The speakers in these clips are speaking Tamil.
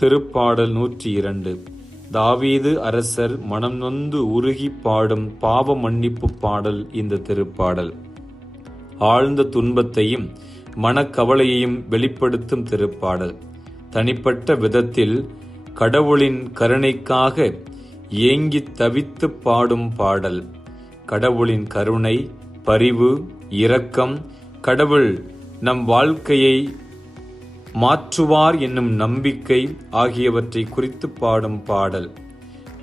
திருப்பாடல் 102. தாவீது அரசர் மனம் நொந்து உருகி பாடும் பாவ மன்னிப்பு பாடல். இந்த திருப்பாடல் ஆழ்ந்த துன்பத்தையும் மனக்கவலையையும் வெளிப்படுத்தும் திருப்பாடல். தனிப்பட்ட விதத்தில் கடவுளின் கருணைக்காக ஏங்கி தவித்து பாடும் பாடல். கடவுளின் கருணை, பரிவு, இரக்கம், கடவுள் நம் வாழ்க்கையை மாற்றுவார் என்னும் நம்பிக்கை ஆகியவற்றை குறித்து பாடும் பாடல்.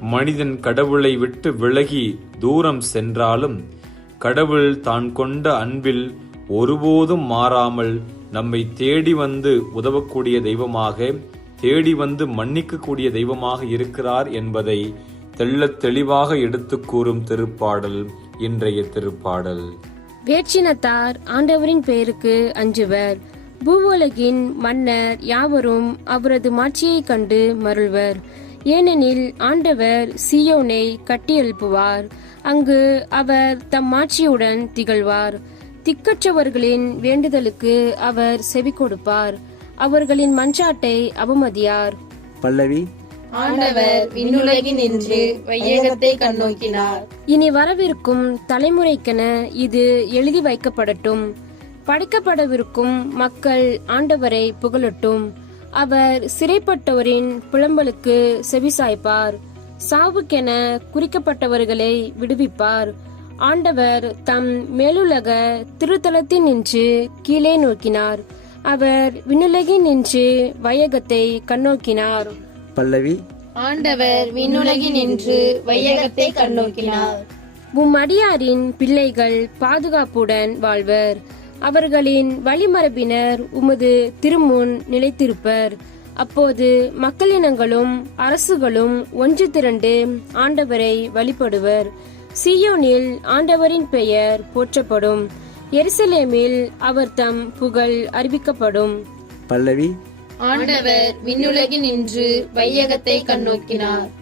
மனிதன் கடவுளை விட்டு விலகி தூரம் சென்றாலும் கடவுள் தான் கொண்ட அன்பில் ஒருபோதும் மாறாமல் நம்மை தேடி வந்து உதவக்கூடிய தெய்வமாக, தேடி வந்து மன்னிக்கக்கூடிய தெய்வமாக இருக்கிறார் என்பதை தெள்ளத் தெளிவாக எடுத்துக் கூறும் திருப்பாடல் இன்றைய திருப்பாடல். வேற்றினத்தார் ஆண்டவரின் பெயருக்கு அஞ்சுவர். பூவுலகின் மன்னர் யாவரும் அவரது மாட்சியை கண்டு மருள்வர். ஏனெனில் ஆண்டவர் சீயோனை கட்டியெழுப்புவார். அங்கு அவர் தம் மாட்சியுடன் திகழ்வார். திக்கற்றவர்களின் வேண்டுதலுக்கு அவர் செவி கொடுப்பார். அவர்களின் மன்றாட்டை அவமதியார். பல்லவி. ஆண்டவர் விண்ணுலகினின்று வையகத்தை கண்ணோக்கினார். இனி வரவிருக்கும் தலைமுறைக்கென இது எழுதி வைக்கப்படட்டும். படைக்கப்படவிருக்கும் மக்கள் ஆண்டவரை புகழட்டும். அவர் சிறைப்பட்டவரின் புலம்பலுக்கு செவிசாய்ப்பார். சாவுக்கென குறிக்கப்பட்டவர்களை விடுவிப்பார். ஆண்டவர் தம் மேலுலக திருத்தலத்தினின்று கீழே நோக்கினார். அவர் விண்ணுலகினின்று வையகத்தை கண்ணோக்கினார். பல்லவி. ஆண்டவர் விண்ணுலகினின்று வையகத்தை கண்ணோக்கினார். உம்மடியாரின் பிள்ளைகள் பாதுகாப்புடன் வாழ்வர். அவர்களின் வழிமரபினர் உமது திருமுன் நிலைத்திருப்பர். அப்போது மக்களினங்களும் அரசுகளும் ஒன்று திரண்டு ஆண்டவரை வழிபடுவர். சீயோனில் ஆண்டவரின் பெயர் போற்றப்படும். எருசலேமில் அவர் தம் புகழ் அறிவிக்கப்படும். பல்லவி. ஆண்டவர் விண்ணுலகினின்று வையகத்தை கண்ணோக்கினார்.